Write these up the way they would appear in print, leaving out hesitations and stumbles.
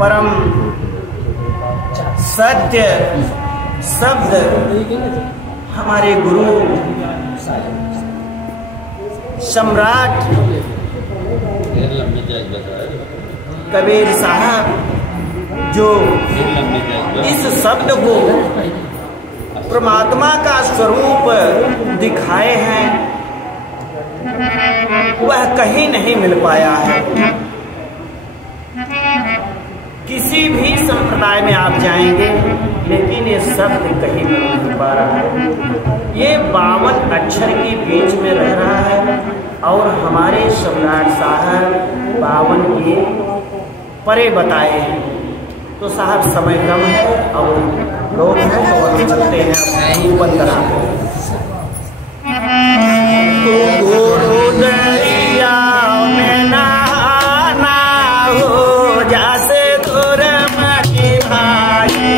परम सत्य शब्द हमारे गुरु सम्राट कबीर साहब जो इस शब्द को परमात्मा का स्वरूप दिखाए हैं वह कहीं नहीं मिल पाया है। किसी भी संप्रदाय में आप जाएंगे लेकिन ये शब्द कहीं नहीं पा रहा है। ये 52 अक्षर के बीच में रह रहा है और हमारे सम्राट साहब 52 के परे बताए हैं। तो साहब समय कम है और लोग हैं तो हम चलते हैं बंद करा गुरु दरिया में नहाना हो जैसे तुर मटी भाई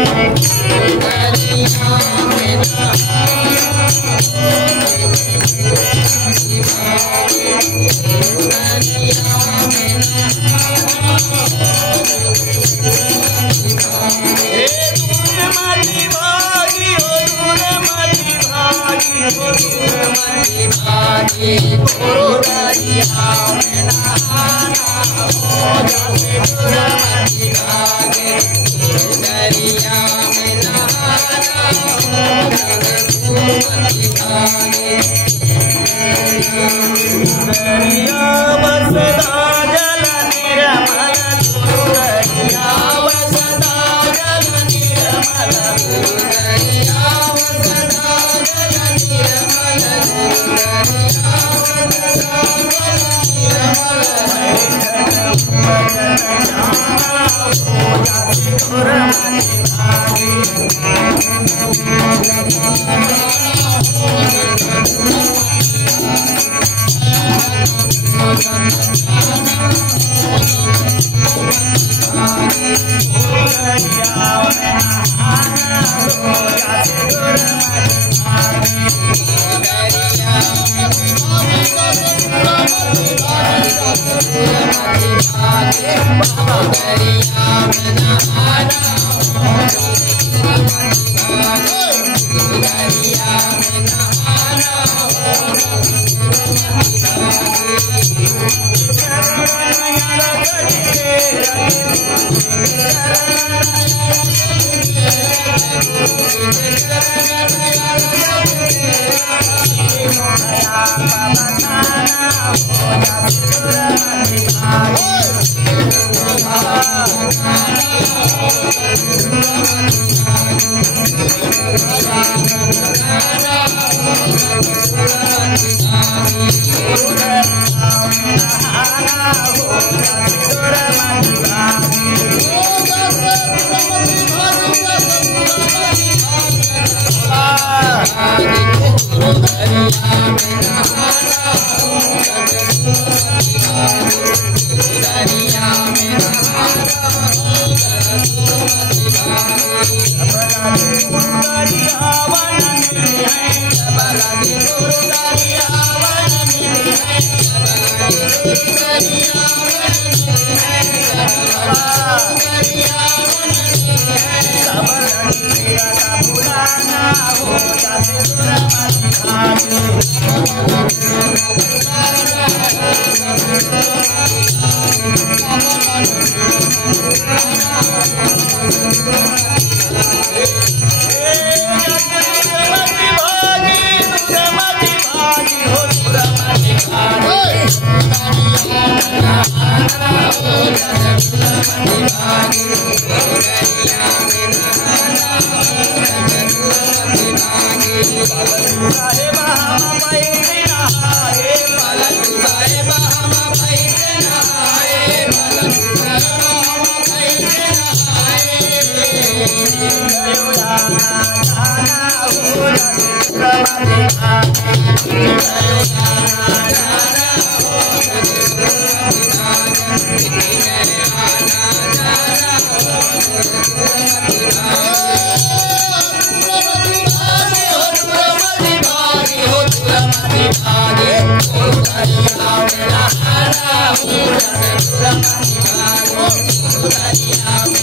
Hare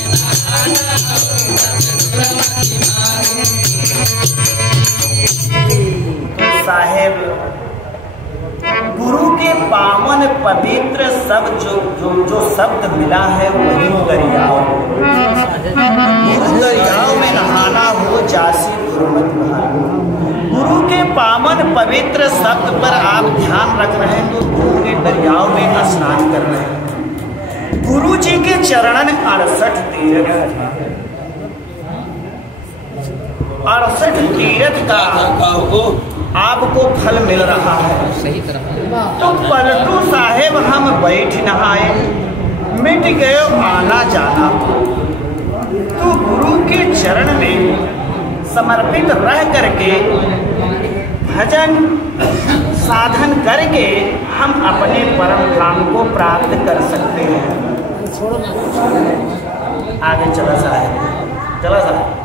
पवित्र शब्द जो शब्द मिला है वही दरियाव। गुरु दरियाव में नहाना हो जासी गुरुमत बहाना। गुरु के पावन पवित्र शब्द पर आप ध्यान रख रहे हैं तो गुरु के दरियाव में स्नान कर रहे हैं। गुरु जी के चरणन 68 तीर्थ, 68 तीर्थ का आपको फल मिल रहा है। तो पलटू साहेब हम बैठ नहाए, मिट गए आना जाना। तो गुरु के चरण में समर्पित रह करके भजन साधन करके हम अपने परम धाम को प्राप्त कर सकते हैं। आगे चला साहब, चला साहब।